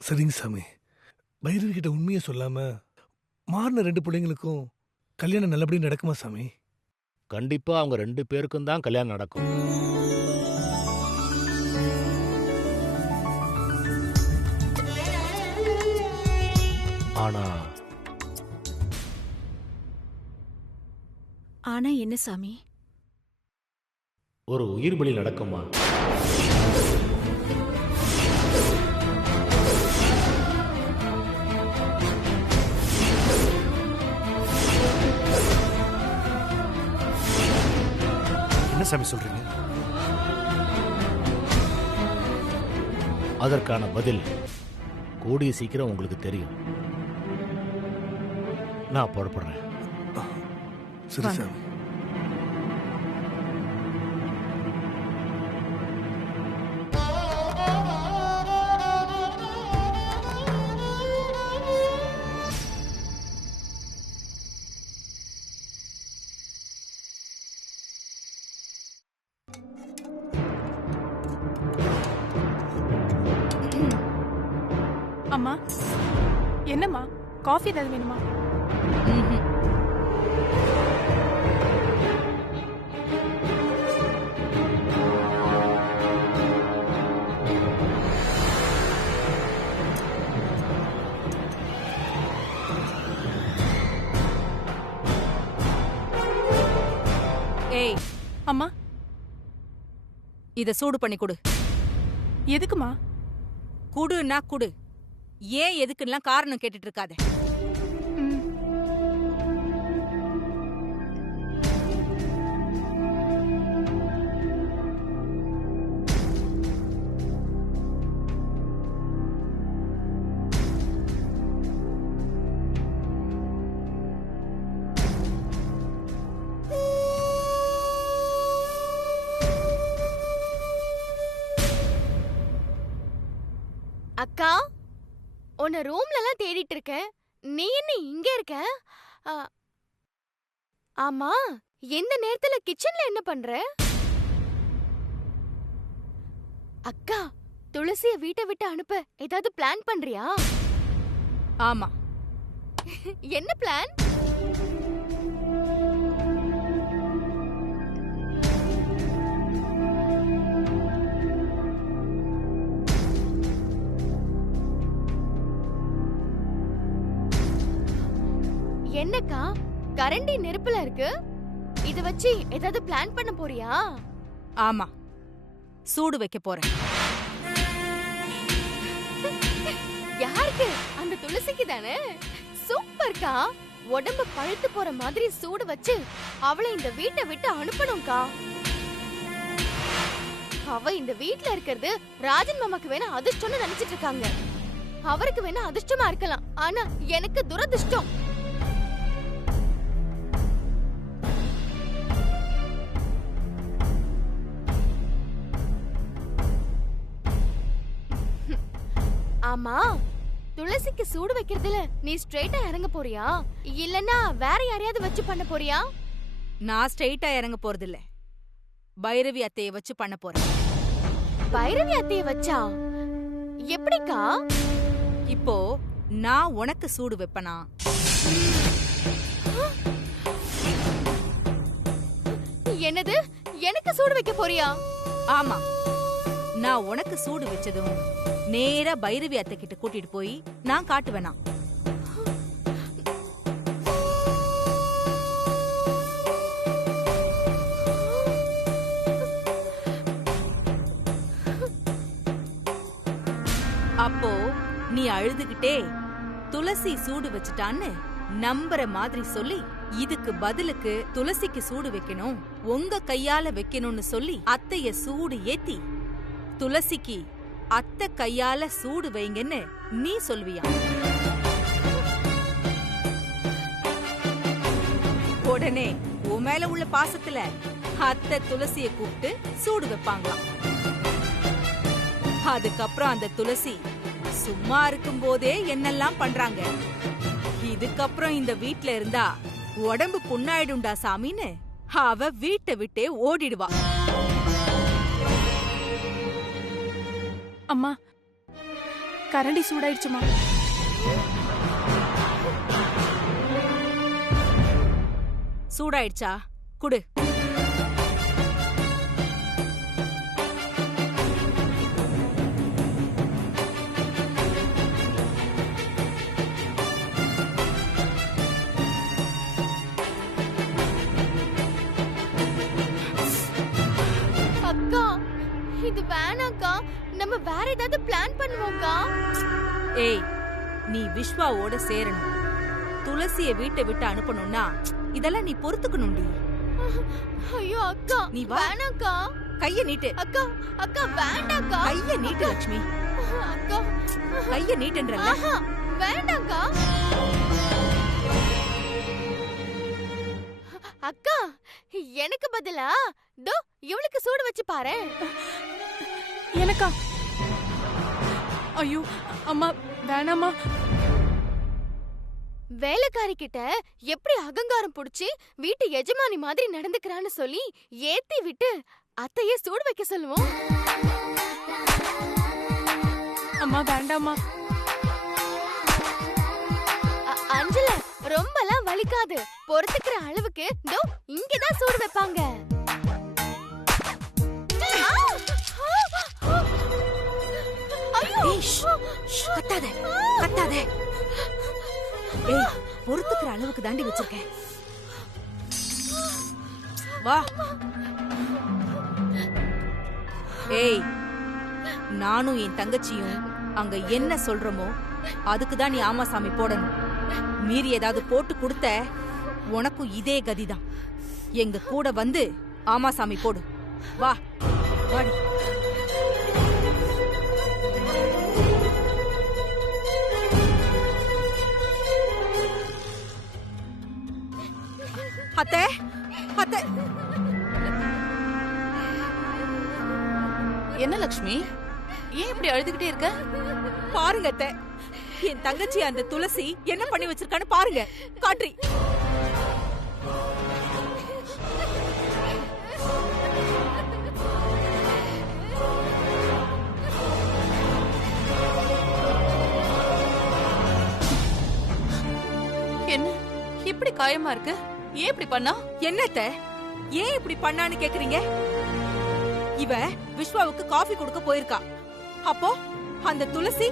சரிங்க சாமி. பைரவி கிட்ட உண்மையை சொல்லாம மாறின 2 பிள்ளைங்களுக்கும் கல்யாணம் நல்லபடியா நடக்குமா சாமி? கண்டிப்பா அவங்க 2 பேருக்கும் தான் கல்யாணம் நடக்கும். ஆனா ஆனா என்ன சாமி? ஒரு உயிர் பலி நடக்குமா? என்ன சாமி சொல்றீங்க? அதற்கான பதில் கூடிய சீக்கிரம் உங்களுக்கு தெரியும். நான் புறப்படுறேன். சரி வாங்க. சாமி. அம்மா, என்னம்மா காஃபி ஏதாவது வேணுமா? ம்ஹும். ஏய், அம்மா, இத சூடு பண்ணி குடு. எதுக்குமா? குடுன்னா குடு. ஏன் எதுக்குலாம் காரணம் கேட்டுட்டு இருக்காத. ம், அக்கா, உன்னை ரூம்ல எல்லாம் தேடிட்டு இருக்கேன். நீ என்ன இங்க இருக்க? ஆ, ஆமா, எந்த நேரத்துல கிச்சன்ல என்ன பண்ற? அக்கா, துளசிய வீட்டை விட்டு அனுப்ப ஏதாவது பிளான் பண்றியா? ஆமா, என்ன பிளான்? என்னக்கா, கரண்டி நெருப்புல இருக்கு. இத வச்சு ஏதாவது பிளான் பண்ண போறியா? ஆமா, சூடு வைக்க போறேன். யாருக்கு? அந்த துளசிக்கு தானே? சூப்பர்க்கா. உடம்பு பழுத்து போற மாதிரி சூடு வச்சு அவளை இந்த வீட்டை விட்டு அனுப்பணும்க்கா. அவ இந்த வீட்ல இருக்கிறது ராஜன் மாமாக்கு வேணா அதிர்ஷ்டம்னு நினைச்சிட்டு இருக்காங்க. அவருக்கு வேணா அதிர்ஷ்டமா இருக்கலாம், ஆனா எனக்கு துரதிர்ஷ்டம். ஆமா, துளசிக்கு சூடு வைக்கிறதுல நீ ஸ்ட்ரெயிட்டா இறங்க போறியா, இல்லனா வேற யாரையாவது வச்சு பண்ண போறியா? நான் ஸ்ட்ரெயிட்டா இறங்க போறது இல்ல. பைரவி அத்தைய வச்சு பண்ண போறேன். பைரவி அத்தைய வச்சா எப்படிக்கா? இப்போ நான் உனக்கு சூடு வைப்பனா? என்னது? எனக்கு சூடு வைக்க போறியா? ஆமா, நான் உனக்கு சூடு வச்சதும் நேரா பைரவி அத்தை கிட்ட கூட்டிட்டு போய் நான் காட்டுவேனா? அப்போ நீ அழுதுகிட்டே துளசி சூடு வச்சுட்டான்னு நம்புற மாதிரி சொல்லி, இதுக்கு பதிலுக்கு துளசிக்கு சூடு வைக்கணும், உங்க கையால வைக்கணும்னு சொல்லி அத்தைய சூடு ஏத்தி துளசிக்கு அத்தை கையால சூடு வைங்கன்னு நீ சொல்வியா? உடனே உன் மேல உள்ள பாசத்துல அத்தை துளசிய கூப்பிட்டு சூடு வைப்பாங்களாம். அதுக்கப்புறம் அந்த துளசி சும்மா இருக்கும் போதே என்னெல்லாம் பண்றாங்க, இதுக்கப்புறம் இந்த வீட்ல இருந்தா உடம்பு புண்ணாயிடும்டா சாமின்னு அவ வீட்டை விட்டே ஓடிடுவா. அம்மா, கரண்டி சூடாயிடுச்சுமா. சூடாயிடுச்சா? குடு. அக்கா இது வேணாக்கா, நம்ம வேற ஏதாவது பிளான் பண்ணுவோம்க்கா. ஏய், நீ விஸ்வாவோட சேரணும். துளசிய வீட்டை விட்டு அனுப்பணும்னா இதெல்லாம் நீ பொறுத்துக்கணும்டி. ஐயோ அக்கா, நீ வா. வேணாக்கா. கைய நீட்டு. அக்கா அக்கா வேண்டாக்கா. கைய நீட்டு லட்சுமி. அக்கா கைய நீட்டுன்றல. ஆஹா, வேண்டாக்கா. அக்கா எனக்கு பதிலா தோ இவளுக்கு சூடு வச்சு பாரு. எனக்கா? ஐயோ அம்மா வேணாமா. வேலைக்காரி கிட்ட எப்படி அகங்காரம் புடிச்சு வீட்டு எஜமானி மாதிரி நடந்துக்கிறான்னு சொல்லி ஏத்தி விட்டு அத்தையே சூடு வைக்க சொல்லுவோம். அம்மா வேண்டாமா. அஞ்சல ரொம்பலாம் வலிக்காது, பொறுத்துக்கிற அளவுக்கு தோ இங்கதான் சூடு வைப்பாங்க. கத்தாத கத்தாத. ஏய், பொறுத்துக்கிற அளவுக்கு தாண்டி வச்சிருக்கேன். வா. ஏய், நானும் என் தங்கச்சியும் அங்க என்ன சொல்றோமோ அதுக்கு தான் நீ ஆமாசாமி போடணும். மீறி ஏதாவது போட்டு கொடுத்த உனக்கும் இதே கதிதான். எங்க கூட வந்து ஆமாசாமி போடு. வா வாடி. அத்தை அத்தை. என்ன லக்ஷ்மி, ஏன் இப்படி அழுதுகிட்டே இருக்க? பாருங்க அத்தை, என் தங்கச்சி அந்த துளசி என்ன பண்ணி வச்சிருக்கான்னு பாருங்க. காட்ரி. என்ன இப்படி காயமா இருக்கு? ஏன் இப்படி பண்ணா? என்னத்த ஏன் இப்படி பண்ணான்னு கேக்குறீங்க? இவ விஸ்வாவுக்கு காஃபி கொடுக்க போயிருக்கா. அப்போ அந்த துளசி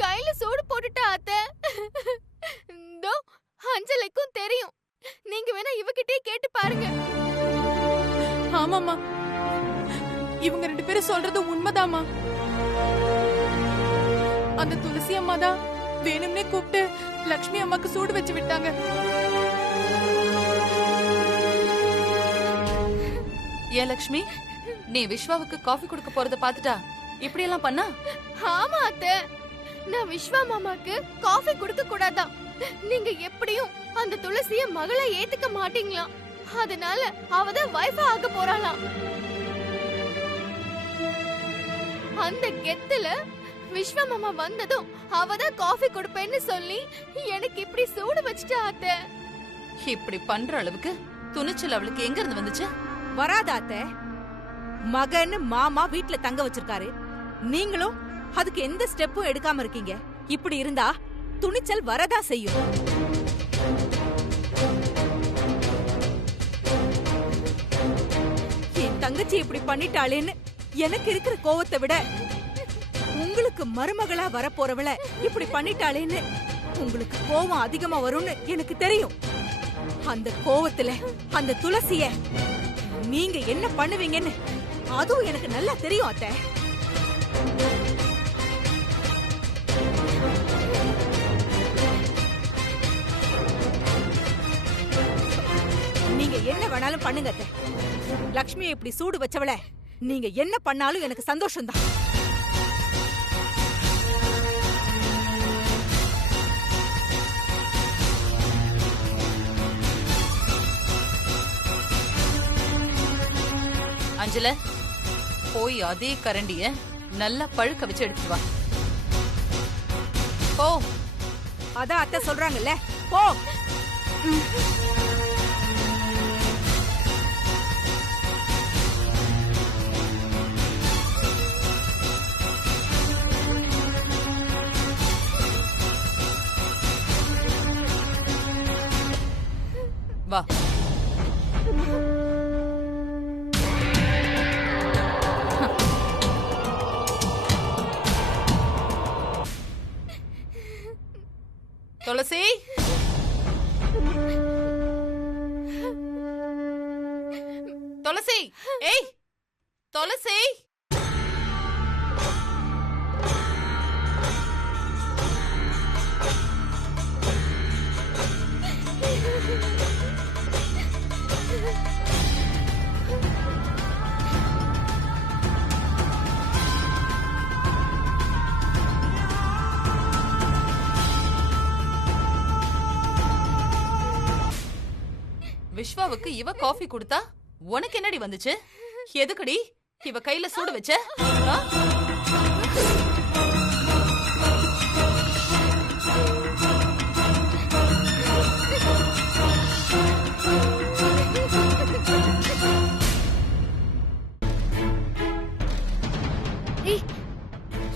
கையில சூடு போட்டுட்டா அத்தை. தோ அஞ்சலைக்கும் தெரியும். நீங்க வேணா இவகிட்டே கேட்டு பாருங்க. ஆமாமா, இவங்க 2 பேரும் சொல்றது உண்மைதாமா. அந்த துளசி அம்மா தான் வேணும்னே கூப்பிட்டு லக்ஷ்மி அம்மாக்கு சூடு வச்சு விட்டாங்க. ஏன் லக்ஷ்மி, நீ விஸ்வாவுக்கு காஃபி கொடுக்க போறத பாத்துட்டா இப்படி எல்லாம் பண்ணா? ஆமா அத்தை, நான் விஸ்வா மாமாக்கு காஃபி கொடுக்க கூடாதான். நீங்க எப்படியும் அந்த துளசிய மகளா ஏத்துக்க மாட்டீங்களாம். அதனால அவதான் வைஃபா ஆக போறாளாம். அந்த கெத்துல விஸ்வா மாமா வந்ததும் அவதான் காஃபி கொடுப்பேன்னு சொல்லி எனக்கு இப்படி சூடு வச்சுட்டா அத்தை. இப்படி பண்ற அளவுக்கு துணிச்சல் அவளுக்கு எங்க இருந்து வந்துச்சு? வராதா அத்தை? மகன்னு மாமா வீட்ல தங்க வச்சிருக்காரு. நீங்களும் அதுக்கு எந்த ஸ்டெப்பும் எடுக்காம இருக்கீங்க. இப்படி இருந்தா துணிச்சல் வரதா செய்யும். என் தங்கச்சி இப்படி பண்ணிட்டாளேன்னு எனக்கு இருக்கிற கோவத்தை விட உங்களுக்கு மருமகளா வரப்போறவள இப்படி பண்ணிட்டாளேன்னு உங்களுக்கு கோவம் அதிகமா வரும்னு எனக்கு தெரியும். அந்த கோவத்துல அந்த துளசிய நீங்க என்ன பண்ணுவீங்கன்னு அதுவும் எனக்கு நல்லா தெரியும் அத்தை. நீங்க என்ன வேணாலும் பண்ணுங்க அத்தை. லக்ஷ்மியை இப்படி சூடு வச்சவள நீங்க என்ன பண்ணாலும் எனக்கு சந்தோஷம்தான். அஞ்சல, போய் அதே கரண்டிய நல்லா பழுக்க வச்சு எடுத்துட்டு வா. போ. அதான் அத்தை சொல்றாங்கல்ல, போ. வா. துளசி, துளசி, ஏய் துளசி. விஸ்வாவுக்கு இவ காஃபி கொடுத்தா உனக்கு என்னடி வந்துச்சு? எதுக்குடி இவ கையில சூடு வச்ச? ஆ? ஏய்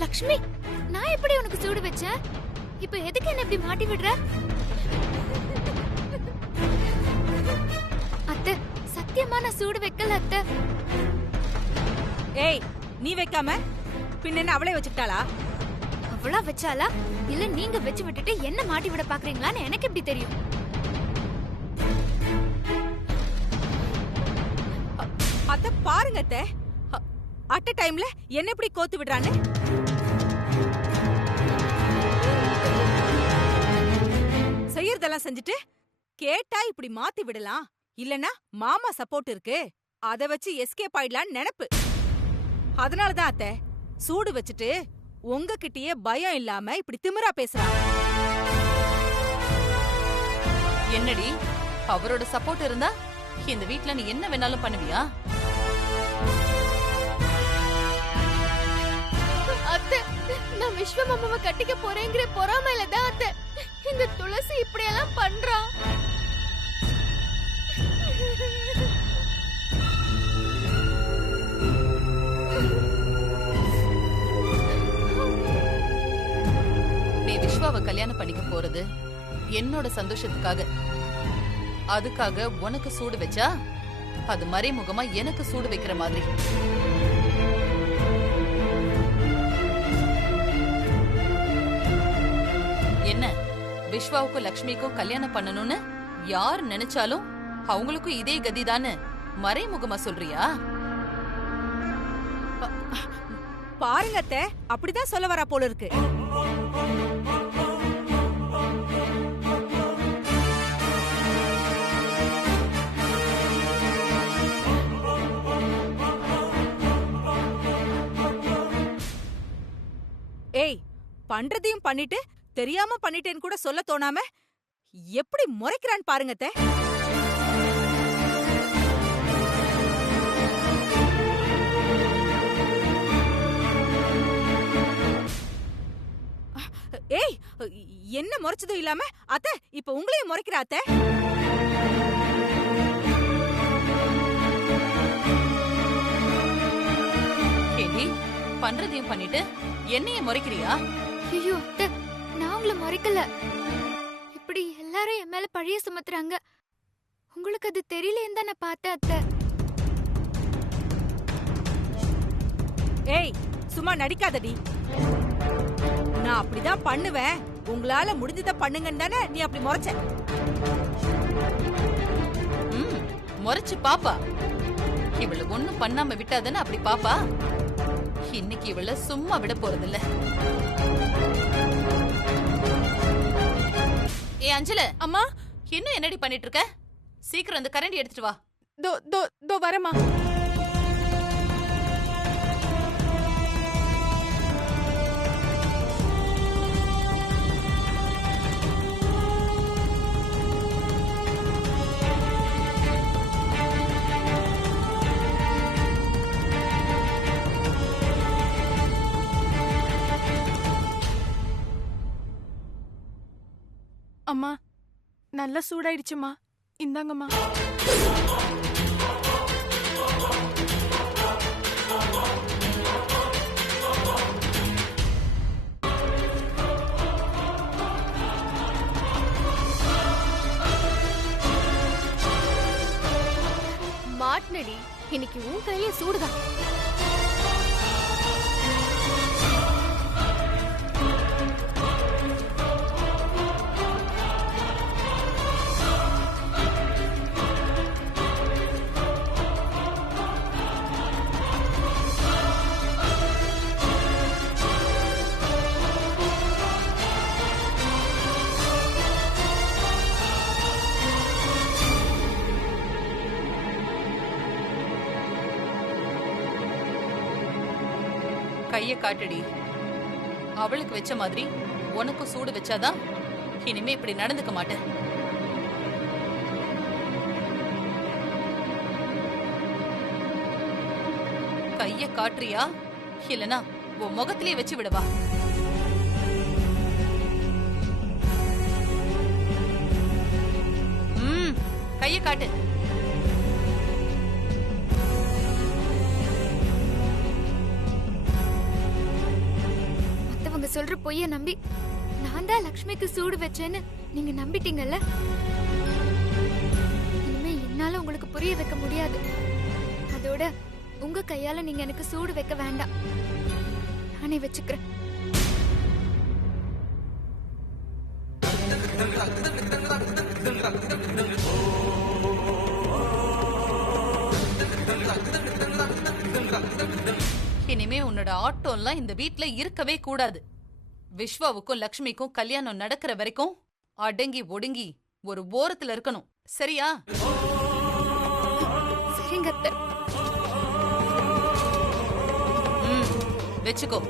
லக்ஷ்மி, நான் எப்படி உனக்கு சூடு வச்சேன்? இப்போ எதுக்கு என்ன இப்படி மாட்டி விடுற? அத்தை, சத்தியமா நான் சூடு வைக்கல அத்தை. ஏய், நீ வைக்காம பின்ன என்ன அவளே வச்சுக்கிட்டாளா? அவ்வளா வச்சாலா இல்ல நீங்க வச்சு விட்டுட்டு என்ன மாட்டி விட பாக்குறீங்களான்னு எனக்கு எப்படி தெரியும்? அத பாருங்க அத்தை, அட் அ டைம்ல என்ன இப்படி கோத்து விடுறான்னு. செய்யறதெல்லாம் செஞ்சுட்டு கேட்டா இப்படி மாத்தி விடலாம், இல்லனா மாமா சப்போர்ட் இருக்கு அத வச்சு எஸ்கேப் ஆயிடலான்னு நினைப்பு. அதனாலதான் அத்தை சூடு வச்சுட்டு உங்ககிட்டயே பயம் இல்லாம இப்படி திமிரா பேசுறான். என்னடி, அவரோட சப்போர்ட் இருந்தா இந்த வீட்ல நீ என்ன வேணாலும் பண்ணுவியா? அத்தை, நான் விஸ்வ மாமாவை கட்டிக்க போறேங்கிற பொறாமையில தான் அத்தை இந்த துளசி இப்படி எல்லாம் பண்றான். நீ விஸ்வாவை கல்யாணம் பண்ணிக்க போறது என்னோட சந்தோஷத்துக்காக. அதுக்காக உனக்கு சூடு வச்சா அது மறைமுகமா எனக்கு சூடு வைக்கிற மாதிரி. என்ன, விஸ்வாவுக்கும் லக்ஷ்மிக்கும் கல்யாணம் பண்ணணும்னு யார் நினைச்சாலும் அவங்களுக்கும் இதே கதிதான்னு மறைமுகமா சொல்றியா? பாருங்க அத்தை, அப்படிதான் சொல்ல வரா போல இருக்கு. ஏய், பண்றதையும் பண்ணிட்டு தெரியாம பண்ணிட்டேன்னு கூட சொல்ல தோணாம எப்படி முறைக்கிறான் பாருங்க அத்தை. ஏய், என்ன முறைச்சதும் இல்லாம அத்தை இப்ப உங்களையும் முறைக்கிறா அத்தை. கேடி, பண்றதையும் பண்ணிட்டு என்னைய முறைக்கிறியா? ஐயோ அத்தை, நான் உங்களை மறைக்கல. இப்படி எல்லாரும் என் மேல பழிய சுமத்துறாங்க. உங்களுக்கு அது தெரியலேன்னு தான் நான் பார்த்தேன் அத்தை. ஏய், சும்மா நடிக்காதடி. நான் அப்படிதான் பண்ணுவேன், உங்களால முடிஞ்சத பண்ணுங்கன்னு தானே நீ அப்படி முறைச்ச. முறைச்சு பாப்பா. இவள ஒண்ணும் பண்ணாம விட்டாதானே அப்படி பாப்பா. இன்னைக்கு இவள சும்மா விட போறதில்ல. ஏ அஞ்சல, அம்மா, இன்னும் என்னடி பண்ணிட்டு இருக்க? சீக்கிரம் அந்த கரண்டி எடுத்துட்டு வா. தோ தோ தோ வரமா. அம்மா நல்லா சூடாயிடுச்சுமா, இந்தாங்கம்மா. மாட்னடி, இன்னைக்கு உன் கையில சூடுதான். கைய காட்டுடி. அவளுக்கு வச்ச மாதிரி உனக்கும் சூடு வச்சாதான் இனிமே இப்படி நடந்துக்க மாட்டேன். கைய காட்டுறியா இல்லனா உன் முகத்திலே வச்சு விடவா? கைய காட்டு. சொல்ற பொய்ய நம்பி நான் தான் லக்ஷ்மிக்கு சூடு வச்சேன்னு நீங்க நம்பிட்டீங்கல்ல. இனிமே என்னால உங்களுக்கு புரிய வைக்க முடியாது. அதோட உங்க கையால நீங்க எனக்கு சூடு வைக்க வேண்டாம், நானே வச்சுக்கிறேன். இனிமே உன்னோட ஆட்டோ எல்லாம் இந்த வீட்ல இருக்கவே கூடாது. விஸ்வாவுக்கும் லக்ஷ்மிக்கும் கல்யாணம் நடக்கிற வரைக்கும் அடங்கி ஒடுங்கி ஒரு ஓரத்துல இருக்கணும், சரியா? சரிங்க அத்தை. வெச்சுக்கோ.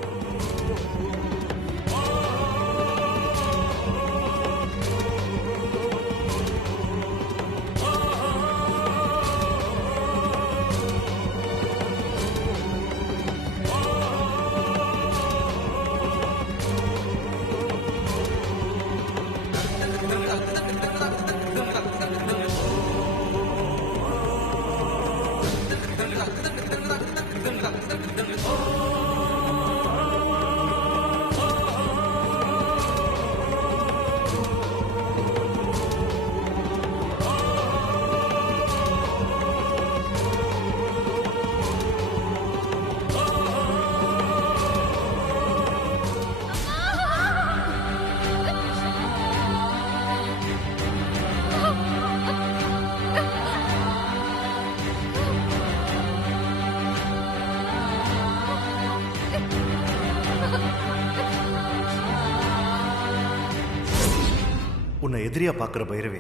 உன்னை எதிரியா பார்க்குற பைரவி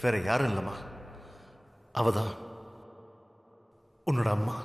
வேற யாரும் இல்லைம்மா, அவதான் உன்னோட அம்மா.